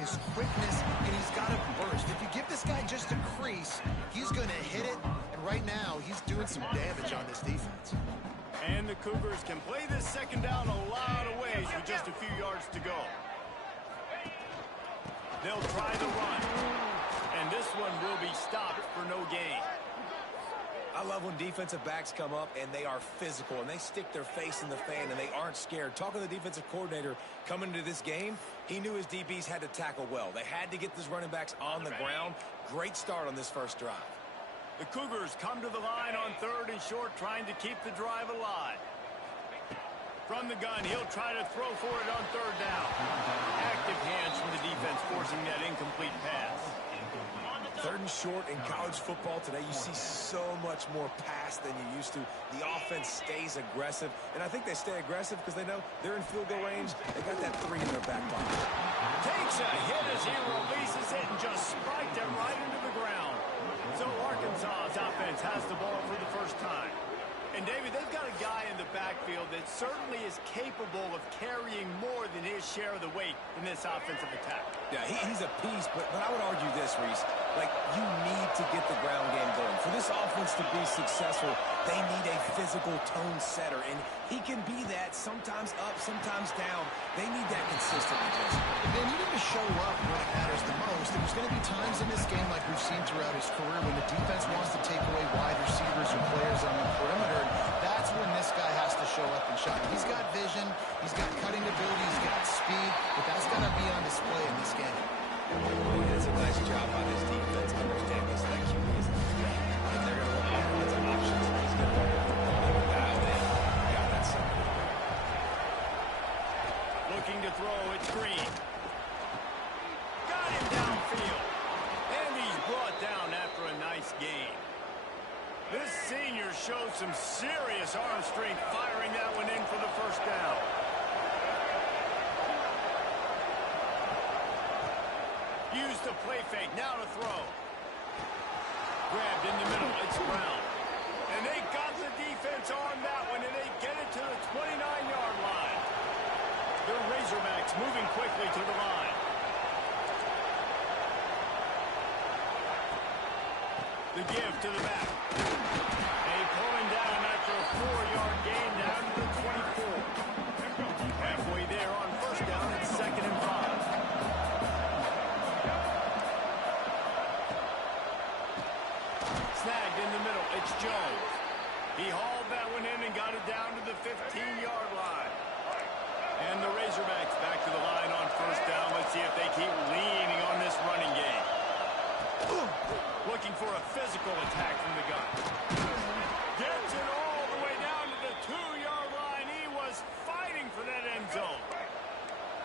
his quickness, and he's got a burst. If you give this guy just a crease, he's going to hit it, and right now he's doing some damage on this defense. And the Cougars can play this second down a lot of ways with just a few yards to go. They'll try the run, and this one will be stopped for no gain. I love when defensive backs come up and they are physical and they stick their face in the fan and they aren't scared. Talking to the defensive coordinator coming into this game, he knew his DBs had to tackle well. They had to get these running backs on the ground. Great start on this first drive. The Cougars come to the line on 3rd and short, trying to keep the drive alive. From the gun, he'll try to throw for it on 3rd down. Active hands from the defense forcing that incomplete pass. 3rd and short in college football today, you see so much more pass than you used to. The offense stays aggressive, and I think they stay aggressive because they know they're in field goal range. They got that 3 in their back pocket. Takes a hit as he releases it and just spiked it right into the ground. So Arkansas's offense has the ball for the first time. And, David, they've got a guy in the backfield that certainly is capable of carrying more than his share of the weight in this offensive attack. Yeah, he's a piece, but I would argue this, Reese. Like, you need to get the ground game going. For this offense to be successful, they need a physical tone setter, and he can be that, sometimes up, sometimes down. They need that consistently, Jason. They need him to show up when it matters the most. There's going to be times in this game, like we've seen throughout his career, when the defense wants to take away wide receivers or players on the perimeter. That's when this guy has to show up and shine. He's got vision, he's got cutting ability, he's got speed, but that's got to be on display in this game. Yeah, it's a nice job by this defense. Understand this, that QB is the threat. And they're going to want offensive options. He's going to want to dial in. Got that something. Looking to throw, it's Green. Got him downfield. And he's brought down after a nice gain. This senior shows some serious arm strength firing that one in for the first down. Used the play fake, now to throw. Grabbed in the middle, it's Brown. And they got the defense on that one, and they get it to the 29-yard line. The Razorbacks moving quickly to the line. The give to the back. They pull him down after a 4-yard gain down to the 24. Halfway there on first down, it's 2nd and 5. Snagged in the middle, it's Jones. He hauled that one in and got it down to the 15-yard line. And the Razorbacks back to the line on first down. Let's see if they keep leaning on this running game. Looking for a physical attack from the gun. Gets it all the way down to the 2-yard line. He was fighting for that end zone.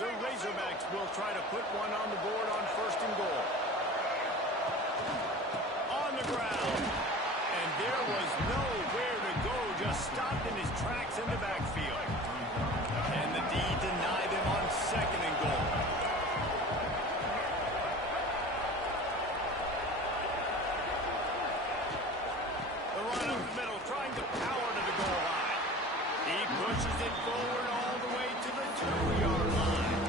The Razorbacks will try to put one on the board on 1st and goal. On the ground. And there was nowhere to go. Just stopped in his tracks in the backfield. And the D denied him on 2nd and goal. The run up the middle, trying to power to the goal line. He pushes it forward all the way to the 2-yard line.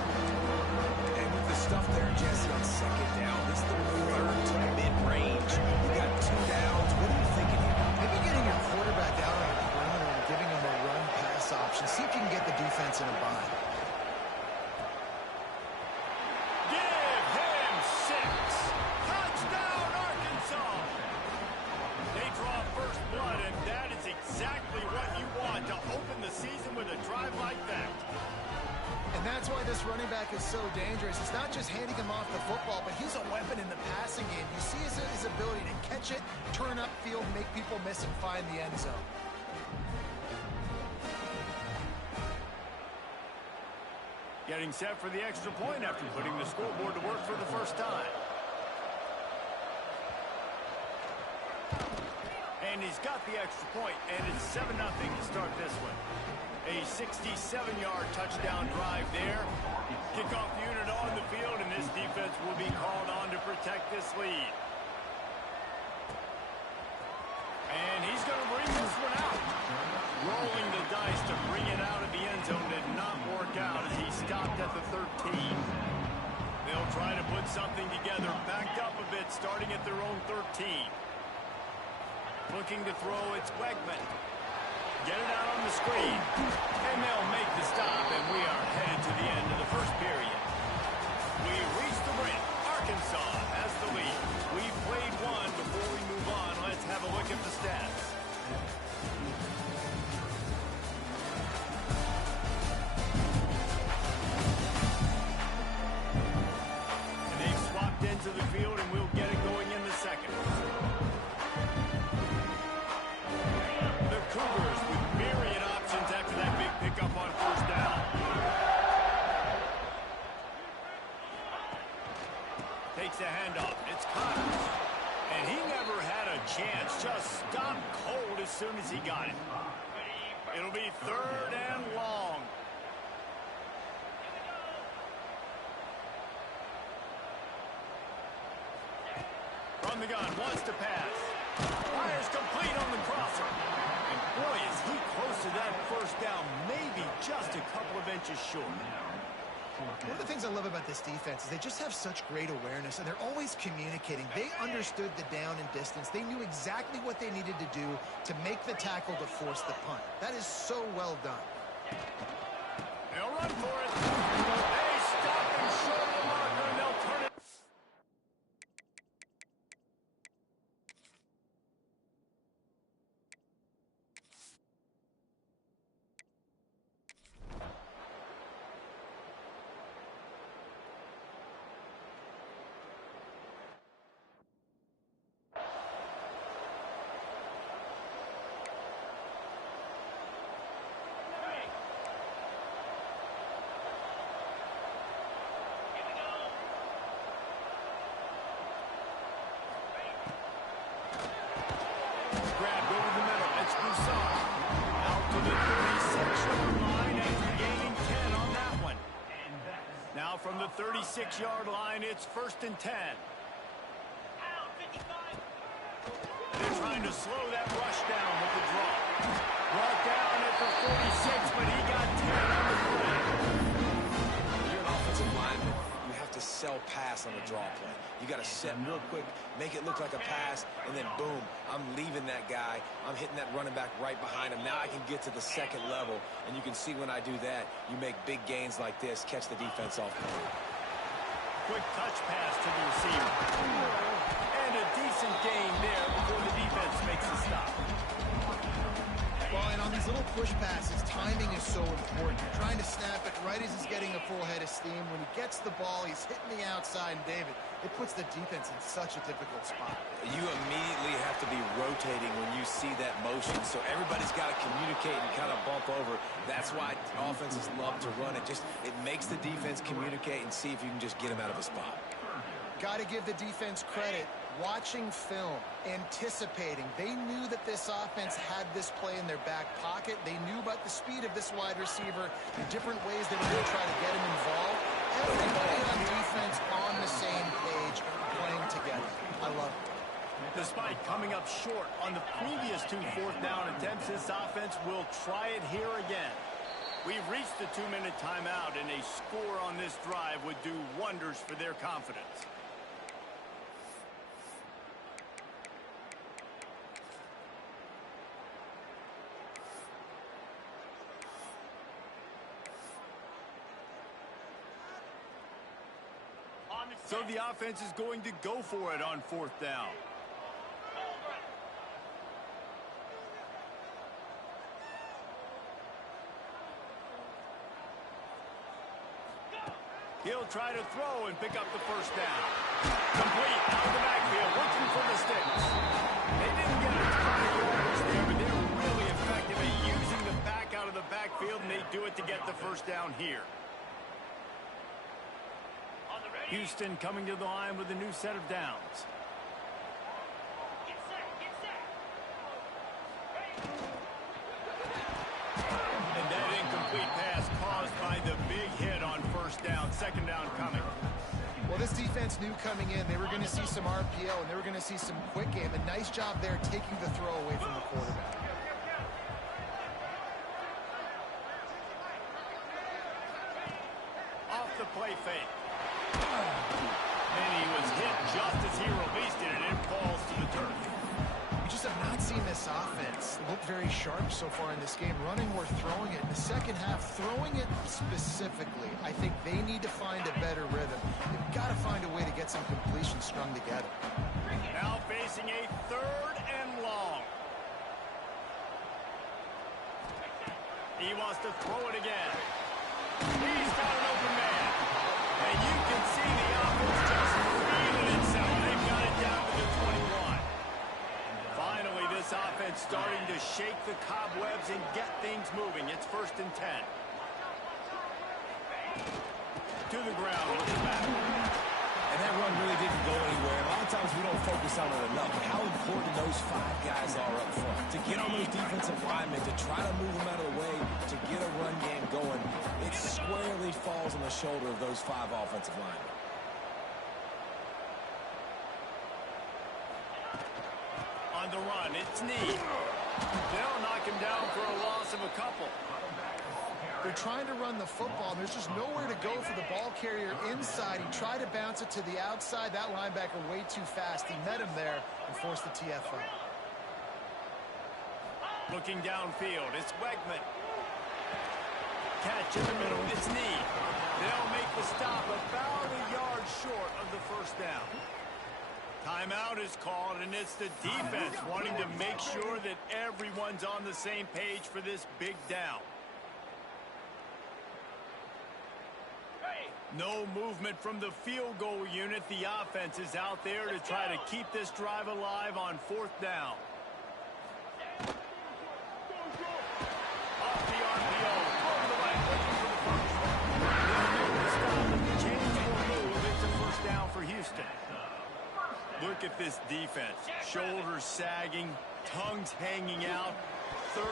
And with the stuff there, Jesse, on 2nd down, this is the 3rd to mid-range. You got 2 downs. What are you thinking here? Maybe getting your quarterback out on the perimeter and giving him a run-pass option. See if you can get the defense in a bind. Give him 6. Touchdown, Arkansas. They draw first blood, and that is exactly what you want to open the season with a drive like that. And that's why this running back is so dangerous. It's not just handing him off the football, but he's a weapon in the passing game. You see his ability to catch it, turn upfield, make people miss, and find the end zone. Getting set for the extra point after putting the scoreboard to work for the first time. And he's got the extra point, and it's 7-0 to start this one. A 67-yard touchdown drive there. Kickoff unit on the field, and this defense will be called on to protect this lead. And he's going to bring this one out. Rolling the dice to bring it out of the end zone did not work out as he stopped at the 13. They'll try to put something together, backed up a bit, starting at their own 13. Looking to throw, it's Wegman. Get it out on the screen. And they'll make the stop, and we are headed to the end of the first period. We reach the break. Arkansas has the lead. We've played one. Before we move on, let's have a look at the stats. And they've swapped into the field, and we'll get it going in the second. The Cougars with myriad options after that big pickup on first down. Takes the handoff. It's Connors. And he never had a chance. Just stopped cold as soon as he got it. It'll be 3rd and long. From the gun, wants to pass. Fires complete on the crosser. And boy, is he close to that first down. Maybe just a couple of inches short. One of the things I love about this defense is they just have such great awareness, and they're always communicating. They understood the down and distance. They knew exactly what they needed to do to make the tackle to force the punt. That is so well done. They'll run for it. They stop him short of the marker, and they'll turn it. Grabbed over the middle. It's Broussard. Out to the 36-yard line after gaining 10 on that one. Now from the 36-yard line, it's 1st and 10. They're trying to slow that rush down with the draw. Brought down at the 46, but he got 10 on the play. You're an offensive lineman. You have to sell pass on the draw play. You got to set real quick, make it look like a pass, and then boom, I'm leaving that guy. I'm hitting that running back right behind him. Now I can get to the second level, and you can see when I do that, you make big gains like this, catch the defense off guard. Quick touch pass to the receiver. And a decent gain there before the defense makes a stop. Well, and on these little push passes, timing is so important. Trying to snap it right as he's getting a full head of steam. When he gets the ball, he's hitting the outside, and David, it puts the defense in such a difficult spot. You immediately have to be rotating when you see that motion, so everybody's got to communicate and kind of bump over. That's why offenses love to run it. It makes the defense communicate and see if you can just get him out of a spot. Got to give the defense credit. Watching film, anticipating. They knew that this offense had this play in their back pocket. They knew about the speed of this wide receiver, the different ways they were going to try to get him involved. Everybody on defense on the same page, playing together. I love it. Despite coming up short on the previous 2 fourth-down attempts, this offense will try it here again. We've reached the 2-minute timeout, and a score on this drive would do wonders for their confidence. So the offense is going to go for it on 4th down. He'll try to throw and pick up the first down. Complete out of the backfield, looking for the sticks. They didn't get a ton of yards there, but they're really effective at using the back out of the backfield, and they do it to get the first down here. Houston coming to the line with a new set of downs. And that incomplete pass caused by the big hit on first down. 2nd down coming. Well, this defense knew coming in they were going to see some RPO and they were going to see some quick game. A nice job there taking the throw away from the quarterback. Off the play fake. And he was hit just as he released it, and it falls to the turf. We just have not seen this offense look very sharp so far in this game, running or throwing it. In the second half, throwing it specifically, I think they need to find a better rhythm. They've got to find a way to get some completions strung together. Now facing a 3rd and long. He wants to throw it again. He's got an open man. And you can see the offense just feeling itself. They've got it down to the 21. Finally, this offense starting to shake the cobwebs and get things moving. It's 1st and 10. To the ground with the back. And that run really didn't go anywhere. A lot of times we don't focus on it enough, but how important those 5 guys are up front. To get on those defensive linemen, to try to move them out of the way, to get a run game going, it squarely falls on the shoulder of those 5 offensive linemen. On the run, it's Need. They'll knock him down for a loss of a couple. They're trying to run the football, and there's just nowhere to go for the ball carrier inside. He tried to bounce it to the outside. That linebacker way too fast. He met him there and forced the TFO. Looking downfield, it's Wegman. Catch in the middle, it's Need. They'll make the stop about a yard short of the 1st down. Timeout is called, and it's the defense wanting to make sure that everyone's on the same page for this big down. No movement from the field goal unit. The offense is out there to try to keep this drive alive on 4th down. Off the RPO. Over the right, looking for the first. They'll make the stop. The change will move. It's a 1st down for Houston. Look at this defense. Shoulders sagging, tongues hanging out. 13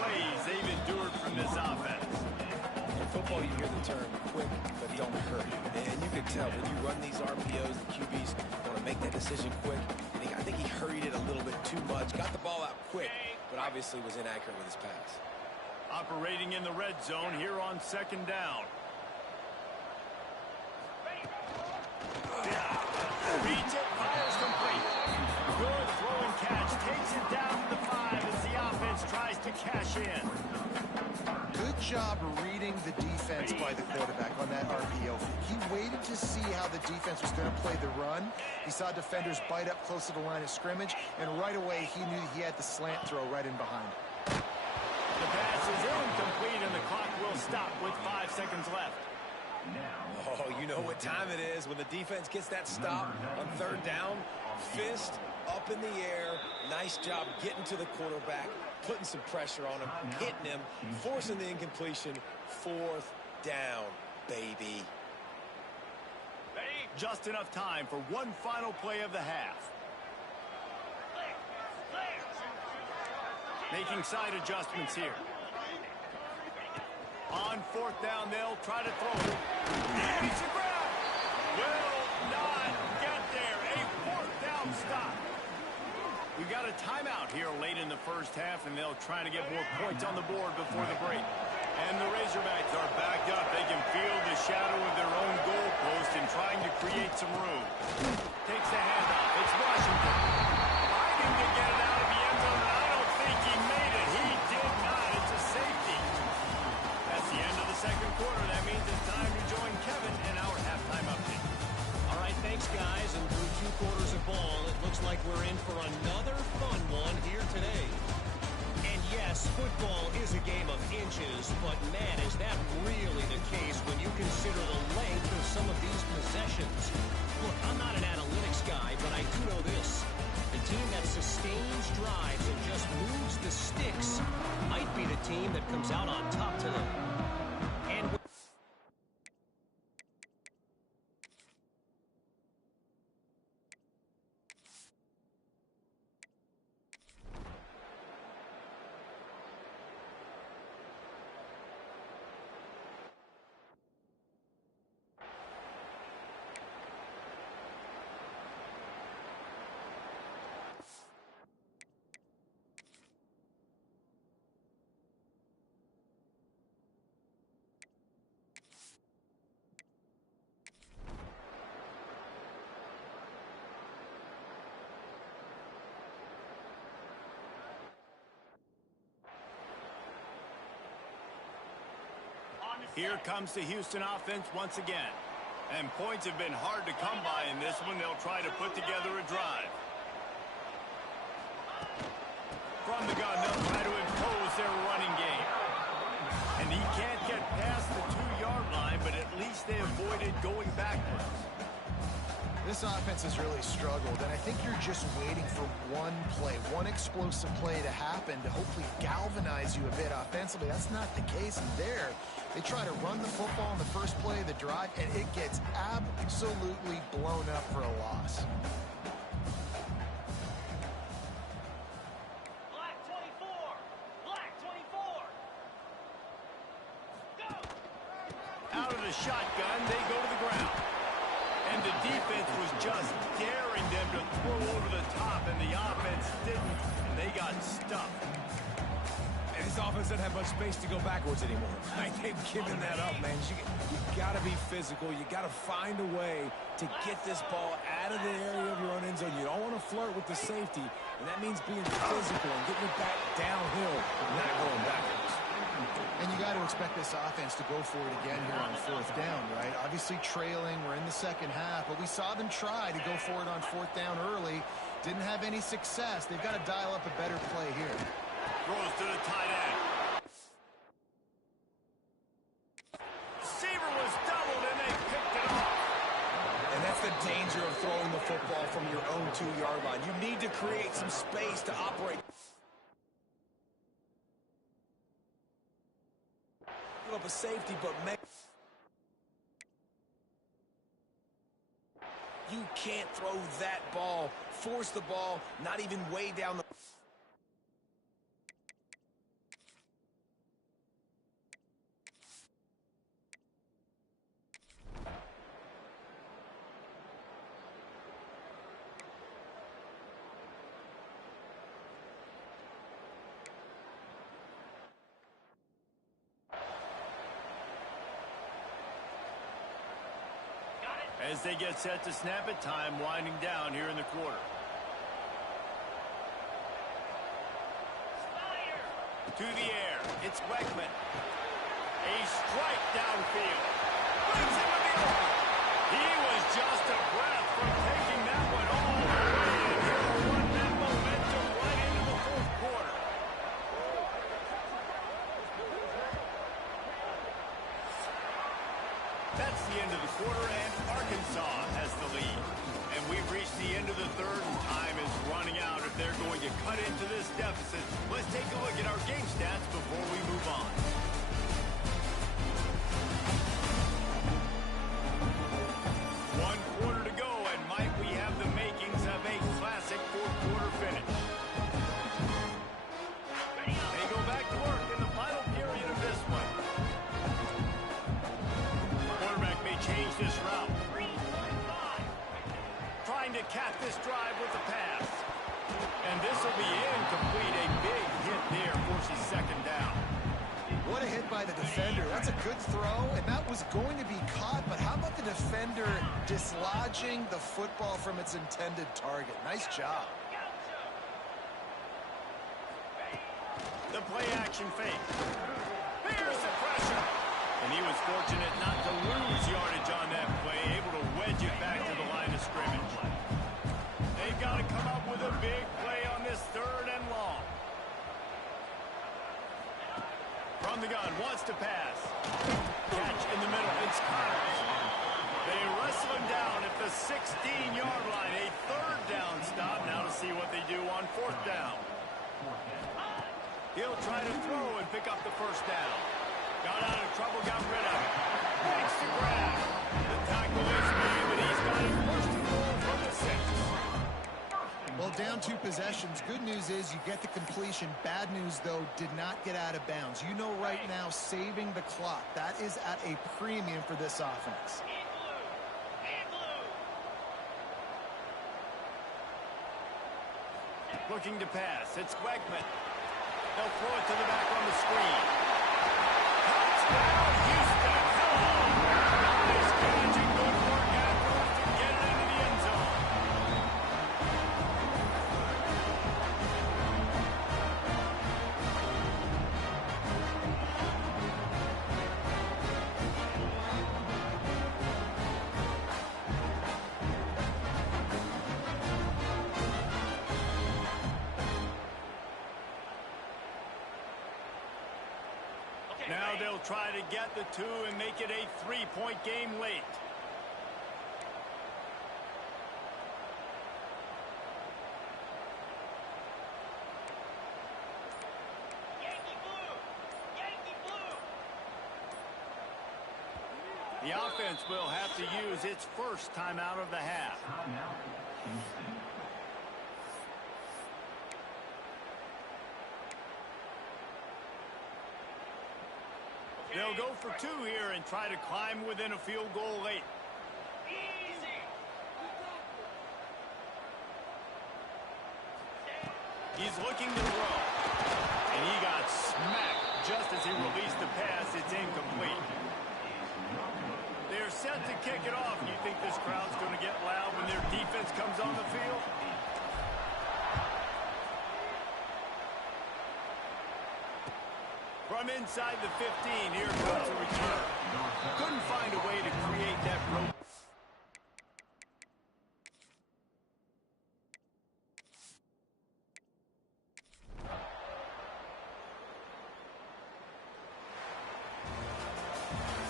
plays they've endured from this offense. In football, you hear the term quick but don't hurry. And you can tell when you run these RPOs, the QBs want to make that decision quick. And I think he hurried it a little bit too much. Got the ball out quick, but obviously was inaccurate with his pass. Operating in the red zone here on 2nd down. Reads it, fires complete. Good throw and catch. Takes it down to the 5 as the offense tries to cash in. Good job reading the defense by the quarterback on that RPO. He waited to see how the defense was going to play the run. He saw defenders bite up close to the line of scrimmage, and right away he knew he had the slant throw right in behind. The pass is incomplete, and the clock will stop with 5 seconds left. Oh, you know what time it is when the defense gets that stop on 3rd down. Fist up in the air. Nice job getting to the quarterback, putting some pressure on him, hitting him, forcing the incompletion. 4th down, baby. Just enough time for one final play of the half. Making side adjustments here. On 4th down, they'll try to throw it. And it's a grab. Will not get there. A 4th down stop. We got a timeout here late in the 1st half, and they'll try to get more points on the board before the break. And the Razorbacks are backed up. They can feel the shadow of their own goalpost and trying to create some room. Takes the handoff. It's Washington. Fighting to get it out of the end zone, and I don't think he made it. He did not. It's a safety. That's the end of the 2nd quarter. That means it's time to join Kevin in our halftime update. All right, thanks, guys. And through 2 quarters of ball, it looks like we're in for another fun one here today. And yes, football is a game of inches, but man, is that really the case when you consider the length of some of these possessions. Look, I'm not an analytics guy, but I do know this. The team that sustains drives and just moves the sticks might be the team that comes out on top today. And Here comes the Houston offense once again. And points have been hard to come by in this one. They'll try to put together a drive. From the gun, they'll try to impose their running game. And he can't get past the 2-yard line, but at least they avoided going backwards. This offense has really struggled, and I think you're just waiting for one play, one explosive play to happen to hopefully galvanize you a bit offensively. That's not the case, and there, they try to run the football in the first play of the drive, and it gets absolutely blown up for a loss. Black 24! Black 24! Go! Out of the shotgun, they go to the ground. And the defense was just daring them to throw over the top, and the offense didn't, and they got stuffed. And this offense doesn't have much space to go backwards anymore. Like, they've given that up, man. You got to be physical. You got to find a way to get this ball out of the area of your own end zone. You don't want to flirt with the safety, and that means being physical and getting it back downhill, not going backwards. And you got to expect this offense to go for it again here on 4th down, right? Obviously trailing, we're in the second half, but we saw them try to go for it on 4th down early. Didn't have any success. They've got to dial up a better play here. Throws to the tight end. Receiver was doubled, and they picked it off. And that's the danger of throwing the football from your own 2-yard line. You need to create some space to operate. Up a safety, but you can't throw that ball, force the ball, not even way down the... As they get set to snap it, time winding down here in the quarter. To the air, it's Weckman. A strike downfield. Brings him to the open. He was just a breath from taking that one all the way. And here will run that momentum right into the 4th quarter. That's the end of the quarter, and Arkansas has the lead. And we've reached the end of the 3rd, and time is running out if they're going to cut into this deficit. Let's take a look at our game stats before we move on. One quarter to go, and might we have the makings of a classic 4th quarter finish. They go back to work in the final period of this one. Change this route. Trying to cap this drive with the pass. And this will be incomplete. A big hit there forces 2nd down. What a hit by the defender. That's a good throw, and that was going to be caught, but how about the defender dislodging the football from its intended target? Nice job. The play action fake. Here's the pressure. And he was fortunate not to lose yardage on that play, able to wedge it back to the line of scrimmage. They've got to come up with a big play on this 3rd and long. From the gun, wants to pass. Catch in the middle, it's Connors. They wrestle him down at the 16-yard line. A 3rd down stop. Now to see what they do on 4th down. He'll try to throw and pick up the 1st down. Got out of trouble, got rid of it. Makes the grab. The tackle is made, but he's got it 1st and goal from the 6. Well, down 2 possessions. Good news is you get the completion. Bad news, though, did not get out of bounds. You know right now, saving the clock. That is at a premium for this offense. Looking to pass. It's Weckman. They'll throw it to the back on the screen. Touchdown, Houston. Nice catch and good work afterwards to get it into the end zone. They'll try to get the two and make it a three-point game late. The offense will have to use its first timeout of the half. They'll go for two here and try to climb within a field goal late. He's looking to throw. And he got smacked just as he released the pass. It's incomplete. They're set to kick it off. You think this crowd's going to get loud when their defense comes on the field? From inside the 15, here comes a return. Couldn't find a way to create that rope.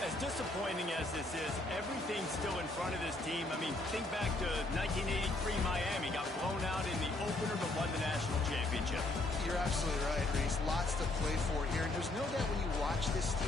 As disappointing as this is, everything's still in front of this team. I mean, think back to 1983 Miami. Got blown out in the opener but won the national championship. You're absolutely right, Reese. Lots to play for here. And there's no doubt when you watch this team,